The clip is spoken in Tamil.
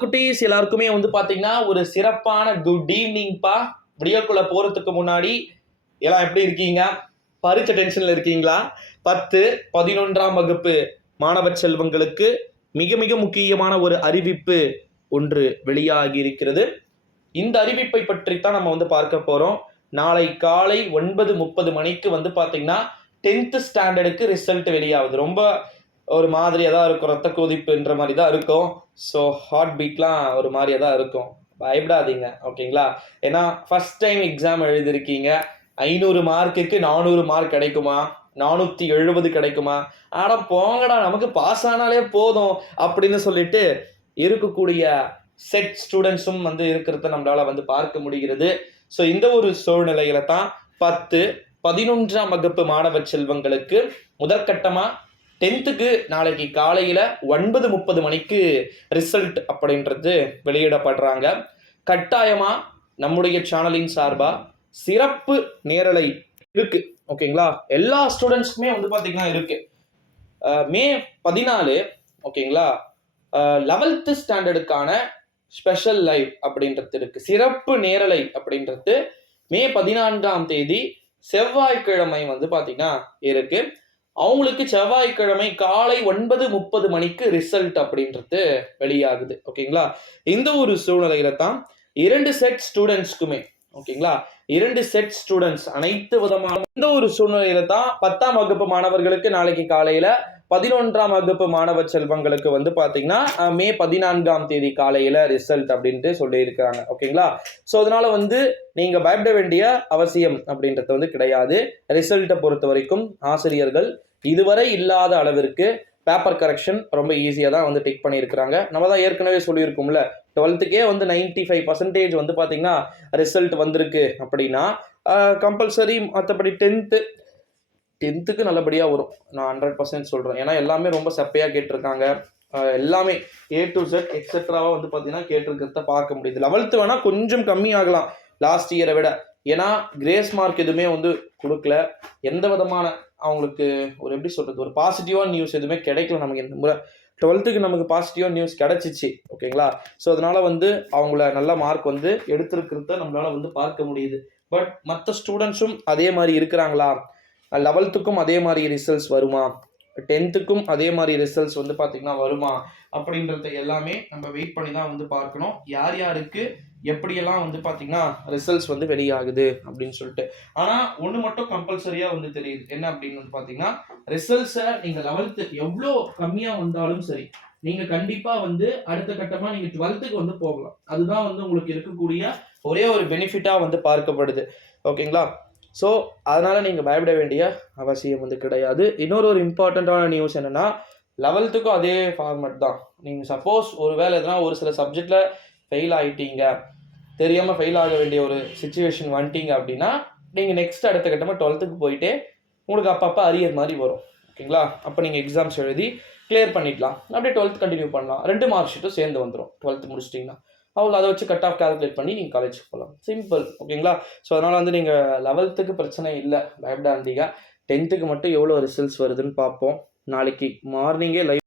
குட்டீஸ் எல்லாருக்குமே வந்து பாத்தீங்கன்னா ஒரு சிறப்பான குட் ஈவினிங்ப்பா. வீடியோக்குள்ள போறதுக்கு முன்னாடி எல்லாம் எப்படி இருக்கீங்க? பரீட்சை டென்ஷன்ல இருக்கீங்களா? 10, 11ஆம் வகுப்பு மாணவ செல்வங்களுக்கு மிக மிக முக்கியமான ஒரு அறிவிப்பு ஒன்று வெளியாகி இருக்கிறது. இந்த அறிவிப்பை பற்றித்தான் நம்ம வந்து பார்க்க போறோம். நாளை காலை 9:30 மணிக்கு வந்து பாத்தீங்கன்னா 10th ஸ்டாண்டர்டுக்கு ரிசல்ட் வெளியாகுது. ரொம்ப ஒரு மாதிரியாக தான் இருக்கும், ரத்த கொதிப்புன்ற மாதிரி தான் இருக்கும். ஸோ ஹார்ட் பீட்லாம் ஒரு மாதிரியாக தான் இருக்கும். பயப்படாதீங்க, ஓகேங்களா? ஏன்னா ஃபஸ்ட் டைம் எக்ஸாம் எழுதிருக்கீங்க. 500 மார்க்குக்கு 400 மார்க் கிடைக்குமா? 470 கிடைக்குமா? ஆனால் போங்கடா, நமக்கு பாஸ் ஆனாலே போதும் அப்படின்னு சொல்லிட்டு இருக்கக்கூடிய செட் ஸ்டூடெண்ட்ஸும் வந்து இருக்கிறத நம்மளால வந்து பார்க்க முடிகிறது. ஸோ இந்த ஒரு சூழ்நிலையில தான் 10, 11ஆம் வகுப்பு மாணவ செல்வங்களுக்கு முதற்கட்டமாக 10க்கு நாளைக்கு காலையில் 9:30 மணிக்கு ரிசல்ட் அப்படின்றது வெளியிடப்படுறாங்க. கட்டாயமாக நம்முடைய சேனலின் சார்பாக சிறப்பு நேரலை இருக்கு, ஓகேங்களா? எல்லா ஸ்டூடெண்ட்ஸ்க்குமே வந்து பார்த்தீங்கன்னா இருக்கு. மே 14, ஓகேங்களா, 11th ஸ்டாண்டர்டுக்கான ஸ்பெஷல் லைவ் அப்படின்றது இருக்கு. சிறப்பு நேரலை அப்படின்றது மே 14ஆம் தேதி செவ்வாய்க்கிழமை வந்து பார்த்தீங்கன்னா இருக்கு. அவங்களுக்கு செவ்வாய்க்கிழமை காலை 9:30 மணிக்கு ரிசல்ட் அப்படின்றது வெளியாகுது, ஓகேங்களா? இந்த ஒரு சூழ்நிலையில தான் 2 செட் ஸ்டூடெண்ட்ஸ்க்குமே, ஓகேங்களா, 2 செட் ஸ்டூடெண்ட்ஸ் அனைத்து விதமான இந்த ஒரு சூழ்நிலையில தான் 10ஆம் வகுப்பு மாணவர்களுக்கு நாளைக்கு காலையில, 11ஆம் வகுப்பு மாணவ செல்வங்களுக்கு வந்து பாத்தீங்கன்னா மே 14ஆம் தேதி காலையில ரிசல்ட் அப்படின்ட்டு சொல்லியிருக்காங்க, ஓகேங்களா? ஸோ அதனால வந்து நீங்க பயப்பட வேண்டிய அவசியம் அப்படின்றது வந்து கிடையாது. ரிசல்ட்டை பொறுத்த வரைக்கும் ஆசிரியர்கள் இதுவரை இல்லாத அளவிற்கு பேப்பர் கரெக்ஷன் ரொம்ப ஈஸியாக தான் வந்து டிக் பண்ணியிருக்கிறாங்க. நம்ம தான் ஏற்கனவே சொல்லியிருக்கோம்ல, 12க்கே வந்து 95% வந்து பார்த்தீங்கன்னா ரிசல்ட் வந்திருக்கு அப்படின்னா கம்பல்சரி. மற்றபடி 10க்கு நல்லபடியாக வரும், நான் 100% சொல்கிறேன். ஏன்னா எல்லாமே ரொம்ப செப்பையாக கேட்டிருக்காங்க. எல்லாமே A to Z எக்ஸெட்ராவாக வந்து பார்த்தீங்கன்னா கேட்டிருக்கிறத பார்க்க முடியுது. 11th வேணால் கொஞ்சம் கம்மியாகலாம் லாஸ்ட் இயரை விட. ஏன்னா கிரேஸ் மார்க் எதுவுமே வந்து கொடுக்கல. எந்த விதமான அவங்களுக்கு ஒரு எப்படி சொல்கிறது, ஒரு பாசிட்டிவான நியூஸ் எதுவுமே கிடைக்கல நமக்கு இந்த முறை. 12க்கு நமக்கு பாசிட்டிவான நியூஸ் கிடச்சிச்சு, ஓகேங்களா? ஸோ அதனால் வந்து அவங்கள நல்ல மார்க் வந்து எடுத்திருக்கிறத நம்மளால் வந்து பார்க்க முடியுது. பட் மற்ற ஸ்டூடெண்ட்ஸும் அதே மாதிரி இருக்கிறாங்களா? 11க்கும் அதே மாதிரி ரிசல்ட்ஸ் வருமா? 10க்கும் அதே மாதிரி ரிசல்ட்ஸ் வந்து பார்த்திங்கன்னா வருமா அப்படின்றத எல்லாமே நம்ம வெயிட் பண்ணி தான் வந்து பார்க்கணும். யார் யாருக்கு எப்படியெல்லாம் வந்து பார்த்திங்கன்னா ரிசல்ட்ஸ் வந்து வெளியாகுது அப்படின்னு சொல்லிட்டு. ஆனால் ஒன்று மட்டும் கம்பல்சரியாக வந்து தெரியுது, என்ன அப்படின்னு வந்து பார்த்தீங்கன்னா, ரிசல்ட்ஸை நீங்கள் 11th எவ்வளோ கம்மியாக வந்தாலும் சரி, நீங்கள் கண்டிப்பாக வந்து அடுத்த கட்டமாக நீங்கள் 12க்கு வந்து போகலாம். அதுதான் வந்து உங்களுக்கு இருக்கக்கூடிய ஒரே ஒரு பெனிஃபிட்டாக வந்து பார்க்கப்படுது, ஓகேங்களா? ஸோ அதனால் நீங்கள் பயப்பட வேண்டிய அவசியம் வந்து கிடையாது. இன்னொரு இம்பார்ட்டண்ட்டான நியூஸ் என்னென்னா, 11க்கும் அதே ஃபார்மேட் தான். நீங்கள் சப்போஸ் ஒரு வேலை எதுனா ஒரு சில சப்ஜெக்டில் ஃபெயில் ஆகிட்டீங்க, தெரியாமல் ஃபெயில் ஆக வேண்டிய ஒரு சுச்சுவேஷன் வந்துட்டீங்க அப்படின்னா, நீங்கள் நெக்ஸ்ட் அடுத்த கட்டமாக 12க்கு போயிட்டு உங்களுக்கு அப்பப்போ அரியர் மாதிரி வரும், ஓகேங்களா? அப்போ நீங்கள் எக்ஸாம்ஸ் எழுதி கிளியர் பண்ணிடலாம். அப்படியே 12th கண்டினியூ பண்ணலாம். 2 மார்க் ஷீட்டும் சேர்ந்து வந்துடும் 12th முடிச்சிட்டிங்கன்னா. அவ்வளோ, அதை வச்சு கட் ஆஃப் கால்குலேட் பண்ணி நீங்கள் காலேஜுக்கு போகலாம். சிம்பிள், ஓகேங்களா? ஸோ அதனால் வந்து நீங்கள் 11க்கு பிரச்சனை இல்லை, பயப்படாதீங்க. 10க்கு மட்டும் எவ்வளோ ரிசல்ட்ஸ் வருதுன்னு பார்ப்போம். நாளைக்கு மார்னிங்கே லைவ்